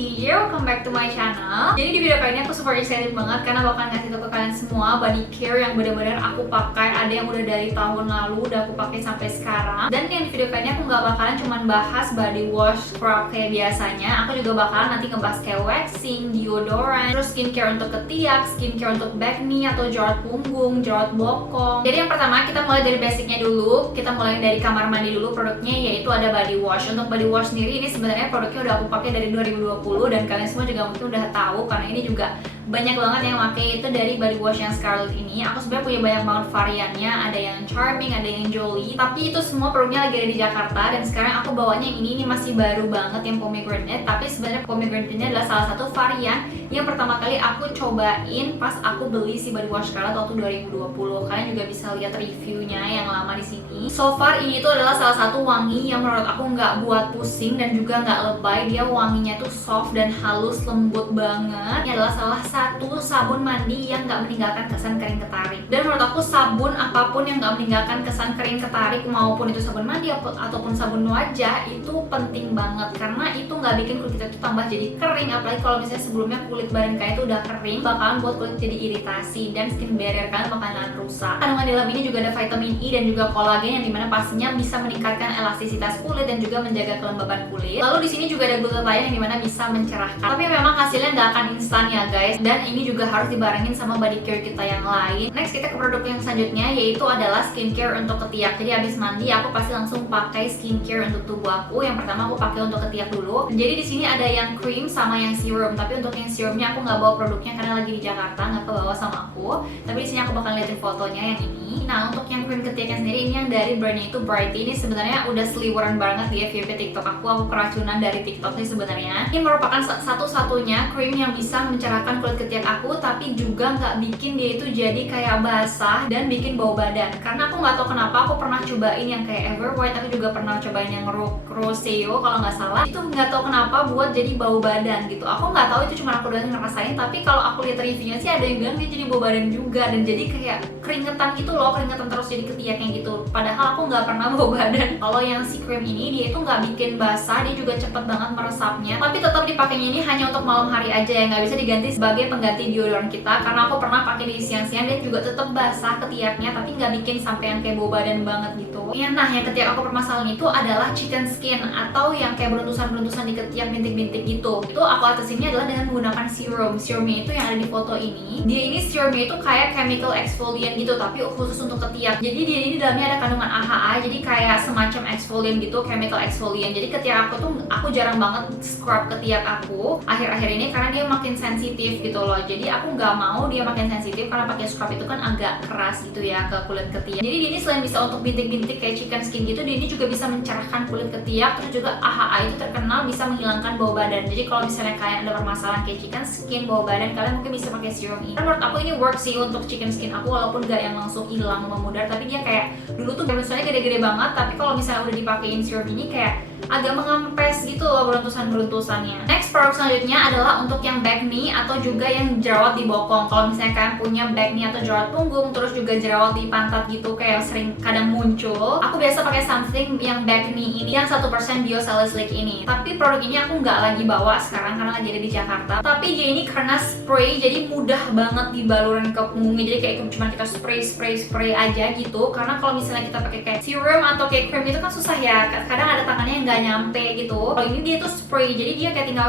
DJ, welcome back to my channel. Jadi di video kali ini aku super excited banget karena bakalan ngasih tau ke kalian semua body care yang benar-benar aku pakai. Ada yang udah dari tahun lalu, udah aku pakai sampai sekarang. Dan yang di video kali ini aku nggak bakalan cuman bahas body wash, scrub kayak biasanya. Aku juga bakalan nanti ngebahas kayak waxing, deodorant, terus skincare untuk ketiak, skincare untuk back knee atau jerawat punggung, jerawat bokong. Jadi yang pertama kita mulai dari basicnya dulu. Kita mulai dari kamar mandi dulu. Produknya yaitu ada body wash. Untuk body wash sendiri ini sebenarnya produknya udah aku pakai dari 2020 dan kalian semua juga mungkin udah tahu karena ini juga banyak banget yang pakai itu dari body wash yang Scarlett ini. Aku sebenarnya punya banyak banget variannya, ada yang charming, ada yang jolly, tapi itu semua produknya lagi ada di Jakarta dan sekarang aku bawanya yang ini masih baru banget yang pomegranate. Tapi sebenarnya pomegranate ini adalah salah satu varian yang pertama kali aku cobain pas aku beli si body wash Scarlett waktu 2020. Kalian juga bisa lihat reviewnya yang lama di sini. So far ini tuh adalah salah satu wangi yang menurut aku nggak buat pusing dan juga nggak lebay. Dia wanginya tuh soft dan halus, lembut banget. Ini adalah salah satu sabun mandi yang nggak meninggalkan kesan kering ketarik. Dan menurut aku sabun apapun yang nggak meninggalkan kesan kering ketarik, maupun itu sabun mandi ataupun sabun wajah, itu penting banget karena itu nggak bikin kulit kita tuh tambah jadi kering. Apalagi kalau misalnya sebelumnya kulit badan kalian itu udah kering, bakalan buat kulit jadi iritasi dan skin barrier kalian bakalan rusak. Kandungan di dalam ini juga ada vitamin E dan juga kolagen yang dimana pastinya bisa meningkatkan elastisitas kulit dan juga menjaga kelembaban kulit. Lalu di sini juga ada glutathione yang dimana bisa mencerahkan. Tapi memang hasilnya nggak akan instan ya guys. Dan ini juga harus dibarengin sama body care kita yang lain. Next kita ke produk yang selanjutnya yaitu adalah skincare untuk ketiak. Jadi habis mandi aku pasti langsung pakai skincare untuk tubuh aku. Yang pertama aku pakai untuk ketiak dulu. Jadi di sini ada yang cream sama yang serum. Tapi untuk yang serumnya aku nggak bawa produknya karena lagi di Jakarta, nggak kebawa sama aku. Tapi di sini aku bakal liatin fotonya yang ini. Nah untuk yang cream ketiaknya sendiri ini yang dari brandnya itu Brighty. Ini sebenarnya udah seliweran banget di FYP TikTok aku. Aku keracunan dari TikTok sih sebenarnya. Ini merupakan satu-satunya cream yang bisa mencerahkan kulit ketiak aku, tapi juga nggak bikin dia itu jadi kayak basah dan bikin bau badan. Karena aku nggak tahu kenapa aku pernah cobain yang kayak Ever White, aku juga pernah cobain yang Roseo kalau nggak salah. Itu nggak tahu kenapa buat jadi bau badan gitu. Aku nggak tahu itu cuma aku doang ngerasain, tapi kalau aku lihat reviewnya sih ada yang bilang dia jadi bau badan juga dan jadi kayak keringetan gitu loh, keringetan terus jadi ketiaknya gitu. Padahal aku nggak pernah bau badan. Kalau yang si cream ini dia itu nggak bikin basah, dia juga cepet banget meresapnya. Tapi tetap dipakainya ini hanya untuk malam hari aja ya, nggak bisa diganti sebagai pengganti deodorant kita. Karena aku pernah pakai di siang-siang dan juga tetap basah ketiaknya, tapi nggak bikin sampai yang kayak bau badan banget gitu. Ya, nah yang ketiak aku permasalahan itu adalah chicken skin atau yang kayak beruntusan-beruntusan di ketiak, bintik-bintik gitu. Itu aku atasinnya adalah dengan menggunakan serum. Serumnya itu yang ada di foto ini. Dia ini serumnya itu kayak chemical exfoliant gitu, tapi khusus untuk ketiak. Jadi dia ini dalamnya ada kandungan AHA, jadi kayak semacam exfoliant gitu, chemical exfoliant. Jadi ketiak aku jarang banget scrub ketiak aku akhir-akhir ini karena dia makin sensitif gitu loh. Jadi aku nggak mau dia makin sensitif karena pakai scrub itu kan agak keras gitu ya ke kulit ketiak. Jadi dia ini selain bisa untuk bintik-bintik kayak chicken skin gitu, dia ini juga bisa mencerahkan kulit ketiak. Terus juga AHA itu terkenal bisa menghilangkan bau badan. Jadi kalau misalnya kalian ada permasalahan kayak chicken skin, bau badan, kalian mungkin bisa pakai serum ini. Menurut aku ini work sih untuk chicken skin aku, walaupun gak yang langsung hilang memudar, tapi dia kayak dulu tuh misalnya gede-gede banget, tapi kalau misalnya udah dipakein serum ini kayak agak mengempes gitu loh beruntusan-beruntusannya. Next produk selanjutnya adalah untuk yang back knee atau juga yang jerawat di bokong. Kalau misalnya kalian punya back knee atau jerawat punggung, terus juga jerawat di pantat gitu kayak sering kadang muncul, aku biasa pakai something yang back knee ini yang 1% biosalicylic ini. Tapi produk ini aku nggak lagi bawa sekarang karena lagi ada di Jakarta. Tapi dia ini karena spray, jadi mudah banget dibalurin ke punggungnya. Jadi kayak cuma kita spray aja gitu. Karena kalau misalnya kita pakai kayak serum atau kayak cream itu kan susah ya. Kadang ada tangannya yang nggak nyampe gitu. Kalau ini dia tuh spray, jadi dia kayak tinggal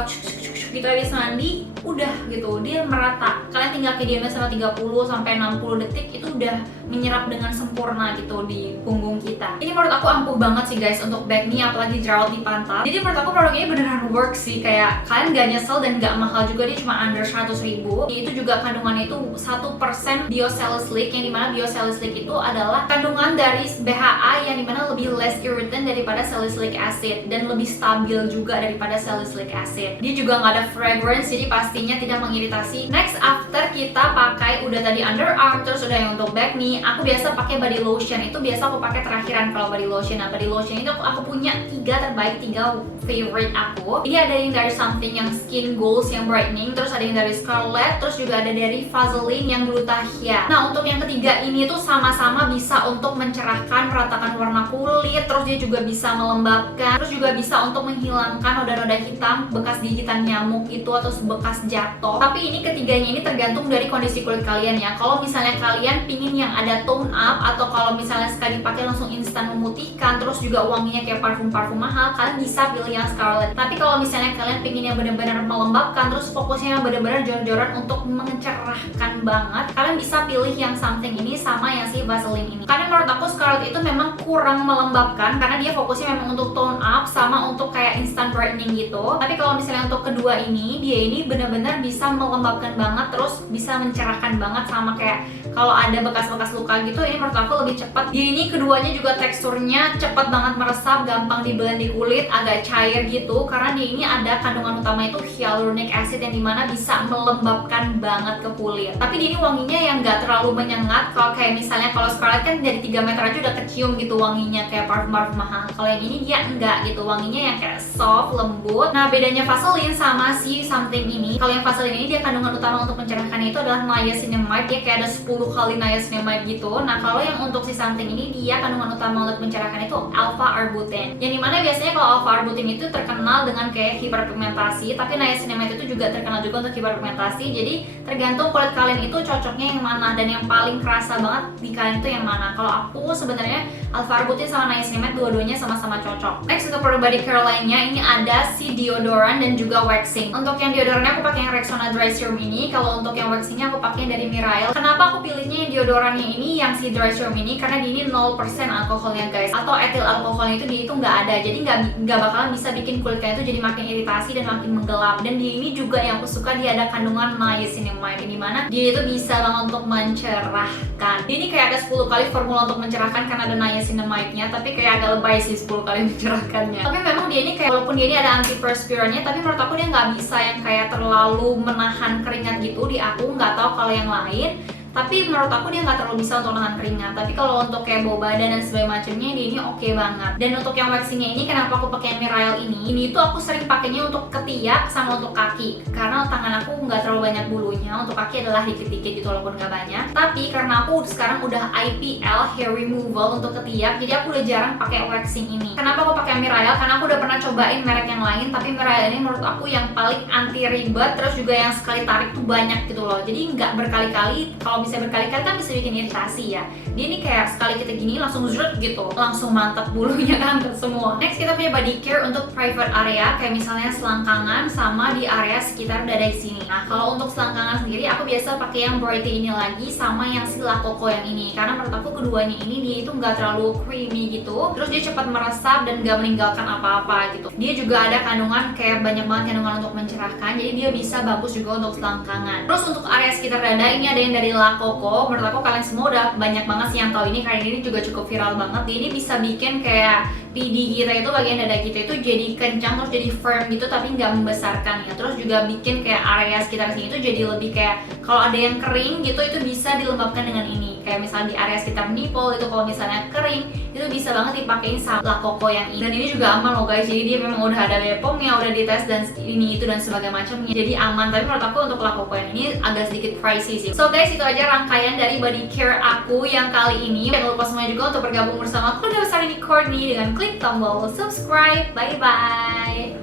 gitu habis mandi udah gitu dia merata. Kalian tinggal kayak diamnya sama 30 sampai 60 detik itu udah menyerap dengan sempurna gitu di punggung kita. Ini menurut aku ampuh banget sih guys untuk back knee apalagi jerawat di pantat. Jadi menurut aku produk ini beneran work sih, kayak kalian gak nyesel dan gak mahal juga, dia cuma under 100.000. Itu juga kandungannya itu 1% biosalicylic, yang dimana biosalicylic itu adalah kandungan dari BHA yang dimana lebih less irritant daripada salicylic acid dan lebih stabil juga daripada salicylic acid. Dia juga nggak ada fragrance, jadi pastinya tidak mengiritasi. Next, after kita pakai udah tadi underarm, terus udah yang untuk back knee, aku biasa pakai body lotion. Itu biasa aku pakai terakhiran kalau body lotion. Nah, body lotion itu aku punya 3 terbaik, 3 favorite aku. Ini ada yang dari something yang skin goals yang brightening, terus ada yang dari Scarlett, terus juga ada dari Vaseline yang glutathione. Nah, untuk yang ketiga ini tuh sama-sama bisa untuk mencerahkan, meratakan warna kulit, terus dia juga bisa melembabkan, terus juga bisa untuk menghilangkan noda-noda hitam bekas gigitan nyamuk nyamuk itu atau bekas jatuh. Tapi ini ketiganya ini tergantung dari kondisi kulit kalian ya. Kalau misalnya kalian pingin yang ada tone up, atau kalau misalnya sekali pakai langsung instan memutihkan, terus juga wanginya kayak parfum-parfum mahal, kalian bisa pilih yang Scarlett. Tapi kalau misalnya kalian pingin yang benar-benar melembabkan, terus fokusnya yang benar-benar jor-joran untuk mencerahkan banget, kalian bisa pilih yang Something ini sama yang si Vaseline ini. Karena menurut aku Scarlett itu memang kurang melembabkan, karena dia fokusnya memang untuk tone up sama untuk kayak instant brightening gitu. Tapi kalau misalnya untuk kedua ini, dia ini benar-benar bisa melembabkan banget, terus bisa mencerahkan banget, sama kayak kalau ada bekas-bekas luka gitu, ini menurut aku lebih cepat. Dia ini keduanya juga teksturnya cepat banget meresap, gampang di blend di kulit, agak cair gitu, karena dia ini ada kandungan utama itu hyaluronic acid yang dimana bisa melembabkan banget ke kulit. Tapi dia ini wanginya yang nggak terlalu menyengat. Kalau kayak misalnya kalau Scarlett kan dari 3 meter aja udah kecium gitu wanginya kayak parfum-parfum mahal. Kalau yang ini dia enggak gitu, wanginya yang kayak soft, lembut. Nah, bedanya Vaseline sama si Something ini, kalau yang Vaseline ini dia kandungan utama untuk mencerahkannya itu adalah niacinamide. Dia kayak ada 10 kali niacinamide gitu. Nah, kalau yang untuk si Something ini dia kandungan utama untuk mencerahkan itu alpha arbutin. Yang dimana biasanya kalau alpha arbutin itu terkenal dengan kayak hiperpigmentasi, tapi niacinamide itu juga terkenal juga untuk hiperpigmentasi. Jadi tergantung kulit kalian itu cocoknya yang mana, dan yang paling kerasa banget di kalian itu yang mana. Kalau aku sebenarnya alpha arbutin sama niacinamide dua-duanya sama-sama cocok. Next, untuk produk body care lainnya ini ada si deodoran dan juga waxing. Untuk yang deodorannya aku pakai yang Rexona Dry Serum ini. Kalau untuk yang waxingnya aku pakai dari Mirail. Kenapa aku pilihnya yang deodorannya ini, yang si Dry Serum ini? Karena dia ini 0% alkoholnya guys, atau etil alkoholnya itu dia itu nggak ada, jadi nggak bakalan bisa bikin kulit kalian itu jadi makin iritasi dan makin menggelap. Dan dia ini juga yang aku suka, dia ada kandungan niacinamide, di mana dia itu bisa banget untuk mencerahkan. Dia ini kayak ada 10 kali formula untuk mencerahkan karena ada niacinamide-nya, tapi kayak agak lebay sih 10 kali mencerahkannya. Tapi memang dia ini kayak, walaupun dia ini ada antiperspirannya, tapi menurut aku dia nggak bisa yang kayak terlalu menahan keringat gitu di aku. Nggak tahu kalau yang lain, tapi menurut aku dia nggak terlalu bisa untuk nahan keringat. Tapi kalau untuk kayak bau badan dan segala macamnya, dia ini oke banget. Dan untuk yang waxingnya ini, kenapa aku pakai Mirail ini tuh aku sering pakainya untuk ketiak sama untuk kaki, karena tangan aku nggak terlalu banyak bulunya. Untuk kaki adalah dikit-dikit gitu walaupun nggak banyak. Tapi karena aku sekarang udah IPL hair removal untuk ketiak, jadi aku udah jarang pakai waxing ini. Kenapa aku pakai Mirail? Karena aku udah pernah cobain merek yang lain, tapi Mirail ini menurut aku yang paling anti ribet, terus juga yang sekali tarik tuh banyak gitu loh. Jadi nggak berkali-kali. Kalau bisa berkali-kali kan bisa bikin iritasi ya. Dia ini kayak sekali kita gini langsung zrut gitu, langsung mantap bulunya kan semua. Next, kita punya body care untuk private area, kayak misalnya selangkangan sama di area sekitar dada di sini. Nah, kalau untuk selangkangan sendiri aku biasa pakai yang Brighty ini lagi sama yang si La Coco yang ini, karena menurut aku keduanya ini dia itu nggak terlalu creamy gitu, terus dia cepat meresap dan nggak meninggalkan apa-apa gitu. Dia juga ada kandungan kayak banyak banget kandungan untuk mencerahkan, jadi dia bisa bagus juga untuk selangkangan. Terus untuk area sekitar dada ini ada yang dari La Coco. Menurut aku kalian semua udah banyak banget sih yang tahu ini, karena ini juga cukup viral banget. Dia ini bisa bikin kayak PD kita itu, bagian dada kita itu jadi kencang, terus jadi firm gitu, tapi nggak membesarkan ya. Terus juga bikin kayak area sekitar sini itu jadi lebih kayak, kalau ada yang kering gitu itu bisa dilembabkan dengan ini. Kayak misalnya di area sekitar nipple itu kalau misalnya kering, itu bisa banget dipakein sama La Coco yang ini. Dan ini juga aman loh guys, jadi dia memang udah ada BPOM-nya, udah dites dan ini itu dan sebagainya macamnya, jadi aman. Tapi menurut aku untuk La Coco yang ini agak sedikit pricey sih. So guys, itu aja rangkaian dari body care aku yang kali ini. Jangan lupa semuanya juga untuk bergabung bersama keluarga besar ini Courtney dengan klik tombol subscribe. Bye bye.